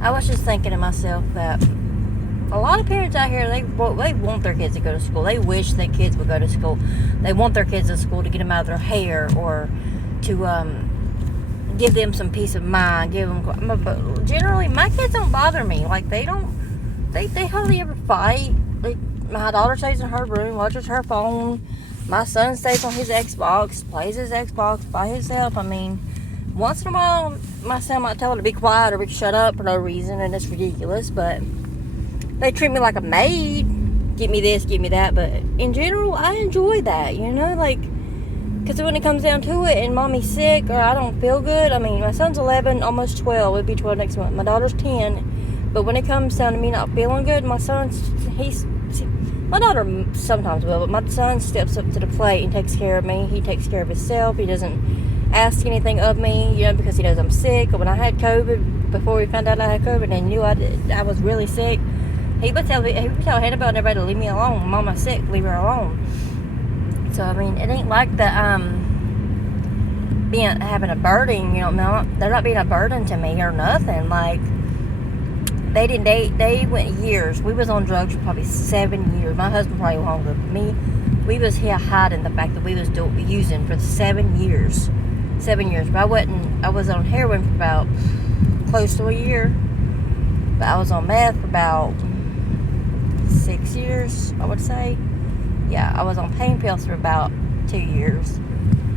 I was just thinking to myself that a lot of parents out here, they want their kids to go to school. They wish their kids would go to school. They want their kids to school to get them out of their hair, or to give them some peace of mind. But generally, my kids don't bother me. Like, they hardly ever fight. My daughter stays in her room, watches her phone. My son stays on his Xbox, plays his Xbox by himself. I mean, once in a while, my son might tell her to be quiet or shut up for no reason, and it's ridiculous, but they treat me like a maid. Get me this, get me that. But in general, I enjoy that, because when it comes down to it and mommy's sick or I don't feel good, I mean, my son's 11, almost 12. It'll be 12 next month. My daughter's 10. But when it comes down to me not feeling good, my daughter sometimes will, but my son steps up to the plate and takes care of me. He takes care of himself. He doesn't ask anything of me, because he knows I'm sick. Or when I had COVID, before we found out I had COVID and knew I was really sick, he would tell Hannibal and everybody to leave me alone. Mama's sick, leave her alone. So, I mean, it ain't like that having a burden, they're not being a burden to me or nothing. Like, they went years. We was on drugs for probably 7 years. My husband probably longer than me. We was here hiding the fact that we was using for 7 years. 7 years. But I was on heroin for about close to a year. But I was on meth for about 6 years, I would say. Yeah, I was on pain pills for about 2 years.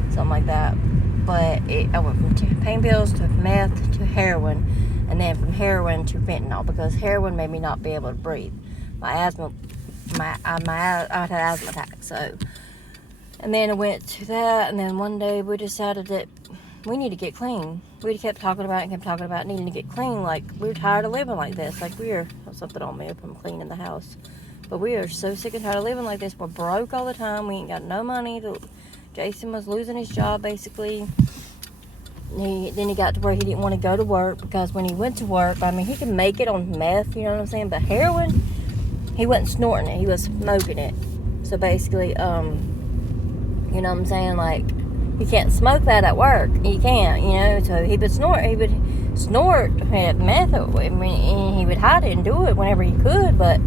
Something like that. But I went from pain pills to meth to heroin. And then from heroin to fentanyl, because heroin made me not be able to breathe. I had asthma attack, so. And then I went to that, and then one day we decided that we need to get clean. We kept talking about needing to get clean. Like, we're tired of living like this. Like, something on me if I'm cleaning the house. But we are so sick and tired of living like this. We're broke all the time. We ain't got no money. Jason was losing his job, basically. Then he got to where he didn't want to go to work, because when he went to work, I mean, he could make it on meth, you know what I'm saying? But heroin, he wasn't snorting it. He was smoking it. So basically, you know what I'm saying? Like, you can't smoke that at work. You can't, So he would snort meth. I mean, he would hide it and do it whenever he could. But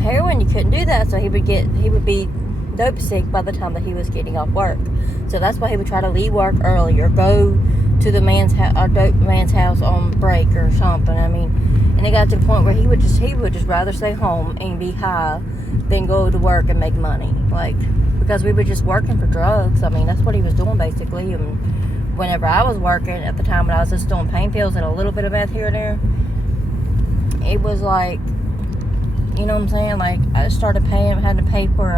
heroin, you couldn't do that. So he would be dope sick by the time that he was getting off work. So that's why he would try to leave work early or go to the dope man's house on break or something. I mean, and it got to the point where he would just rather stay home and be high than go to work and make money. Like, because we were just working for drugs. I mean, that's what he was doing basically. And whenever I was working at the time, when I was just doing pain pills and a little bit of meth here and there, it was like, you know what I'm saying? Like, I started had to pay for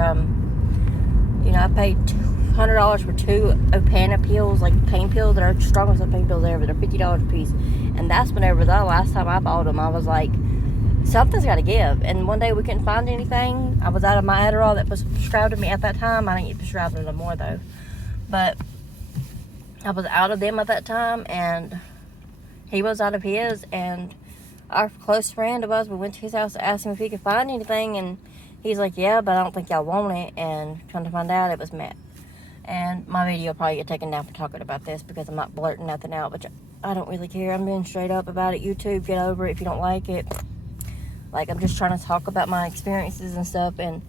I paid $100 for 2 Opana pills, like pain pills that are strongest of pain pills ever. They're $50 a piece. And that's whenever the last time I bought them, I was like, something's got to give. And one day we couldn't find anything. I was out of my Adderall that was prescribed to me at that time. I didn't get prescribed no more, though. But I was out of them at that time, and he was out of his. And our close friend of us, we went to his house to ask him if he could find anything, and he's like, yeah, but I don't think y'all want it. And trying to find out, it was meth. And my video will probably get taken down for talking about this, because I'm not blurting nothing out, but I don't really care. I'm being straight up about it. YouTube, get over it if you don't like it. Like, I'm just trying to talk about my experiences and stuff, and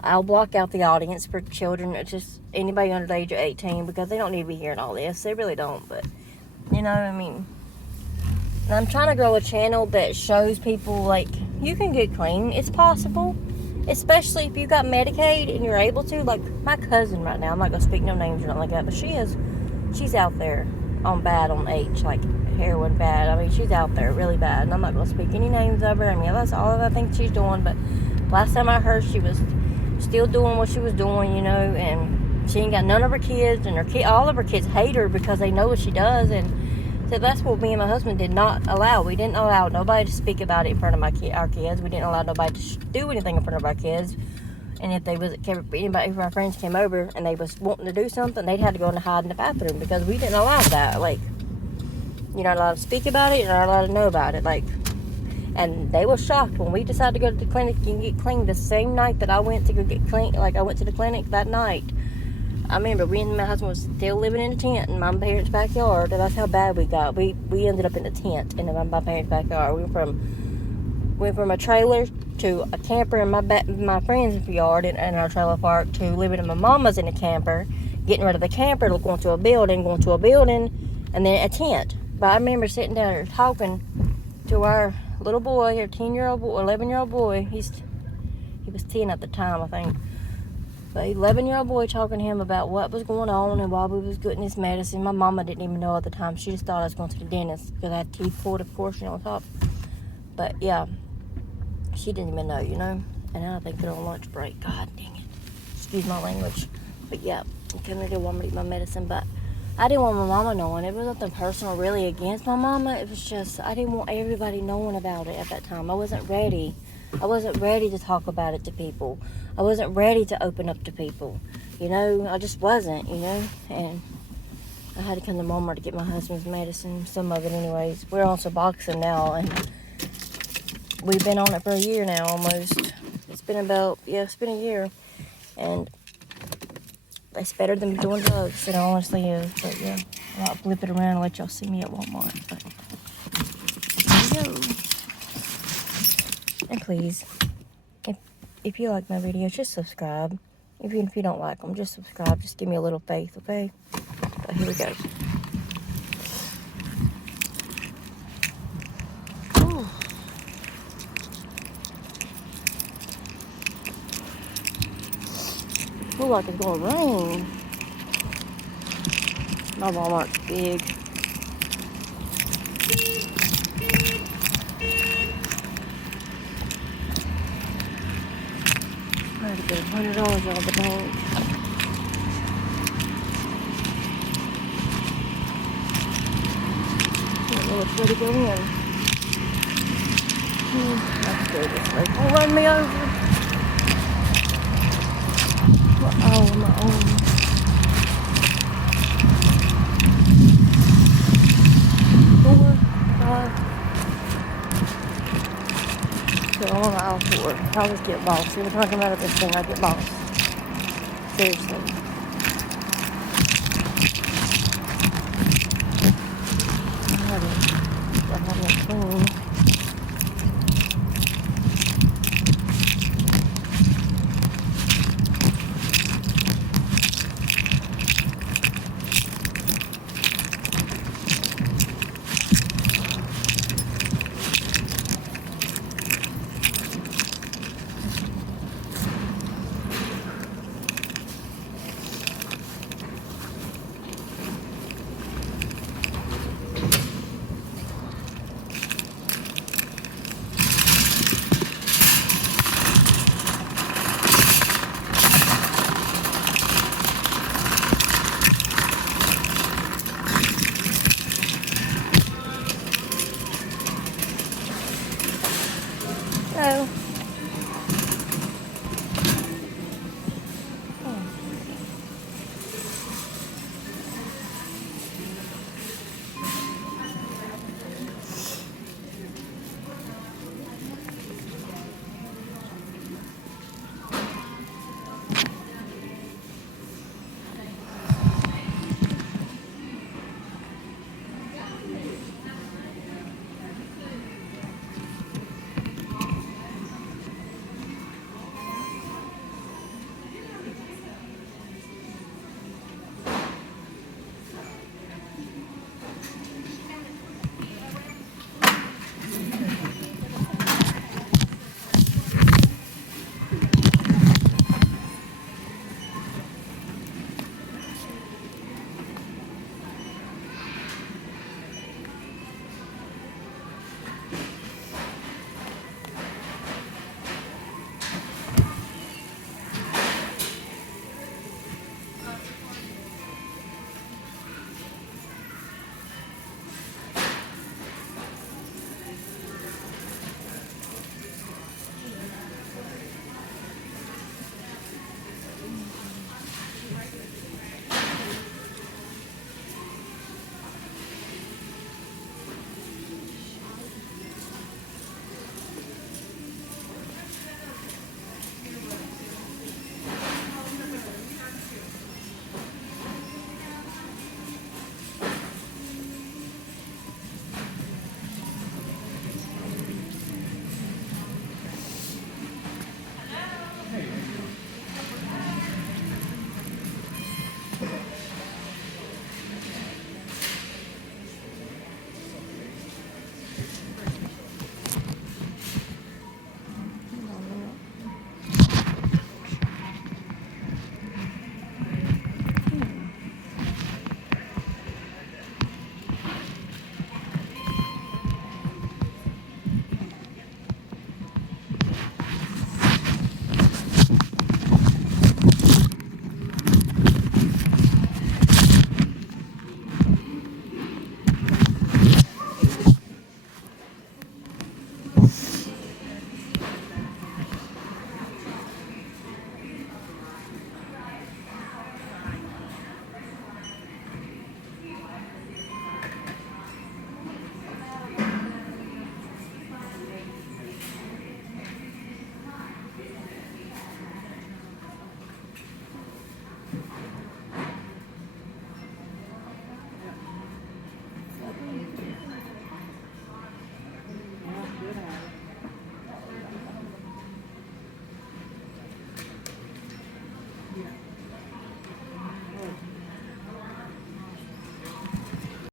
I'll block out the audience for children. It's just anybody under the age of 18, because they don't need to be hearing all this. They really don't, but, I mean, and I'm trying to grow a channel that shows people, like, you can get clean. It's possible. Especially if you got Medicaid and you're able to. Like, my cousin right now, I'm not going to speak no names or nothing like that, but she's out there on H, like heroin bad. I mean, she's out there really bad, and I'm not going to speak any names of her. I mean, that's all I think she's doing, but last time I heard, she was still doing what she was doing, and she ain't got none of her kids, and all of her kids hate her because they know what she does, and so that's what me and my husband did not allow. We didn't allow nobody to speak about it in front of our kids. We didn't allow nobody to do anything in front of our kids. And if if our friends came over and they was wanting to do something, they'd have to go and hide in the bathroom, because we didn't allow that. Like, you're not allowed to speak about it. You're not allowed to know about it. Like, and they were shocked when we decided to go to the clinic and get clean the same night that I went to go get clean. Like, I went to the clinic that night. I remember me and my husband was still living in a tent in my parents' backyard, and that's how bad we got. We ended up in a tent in my parents' backyard. We went from a trailer to a camper in my friend's yard in our trailer park to living in my mama's in a camper, getting rid of the camper, going to a building, and then a tent. But I remember sitting down there talking to our little boy, our 10-year-old boy, 11-year-old boy. He was 10 at the time, I think. But 11-year-old boy talking to him about what was going on and why we was getting this medicine. My mama didn't even know at the time. She just thought I was going to the dentist because I had teeth pulled, of course, on top. But yeah, she didn't even know, And now they put on lunch break. God dang it. Excuse my language. But yeah, he came in to want me to eat my medicine. But I didn't want my mama knowing. It was nothing personal really against my mama. It was just, I didn't want everybody knowing about it at that time. I wasn't ready. I wasn't ready to talk about it to people. I wasn't ready to open up to people. I just wasn't, And I had to come to Walmart to get my husband's medicine, some of it anyways. We're on Suboxone now, and we've been on it for a year now almost. It's been a year. And it's better than doing drugs, it honestly is. But yeah, I'll flip it around and let y'all see me at Walmart. But there you go. And please, if you like my videos, just subscribe. Even if you don't like them, just subscribe. Just give me a little faith, okay? But here we go. Ooh. Feel like it's gonna rain. My Walmart's big. I had to get $100 out of the bank. I don't know which way to go in. Let's go this way. Don't run me over. Oh, my own. 4, 5. So I'm on aisle 4. I'll just get lost. Every time I come out of this thing, I get lost. Seriously. I haven't clean. Hello.